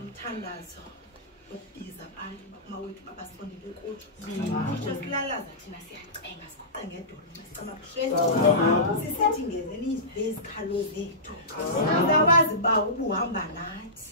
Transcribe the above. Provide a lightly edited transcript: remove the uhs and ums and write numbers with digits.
umthandazo obiza abantu bakumawethu babasondele kutsho kusho silalaza thina siyacenga siqoqa ngedolo masicamabusheni sisithi ngezenye izikhalo zethu siyawazi uba ubuhamba nathi.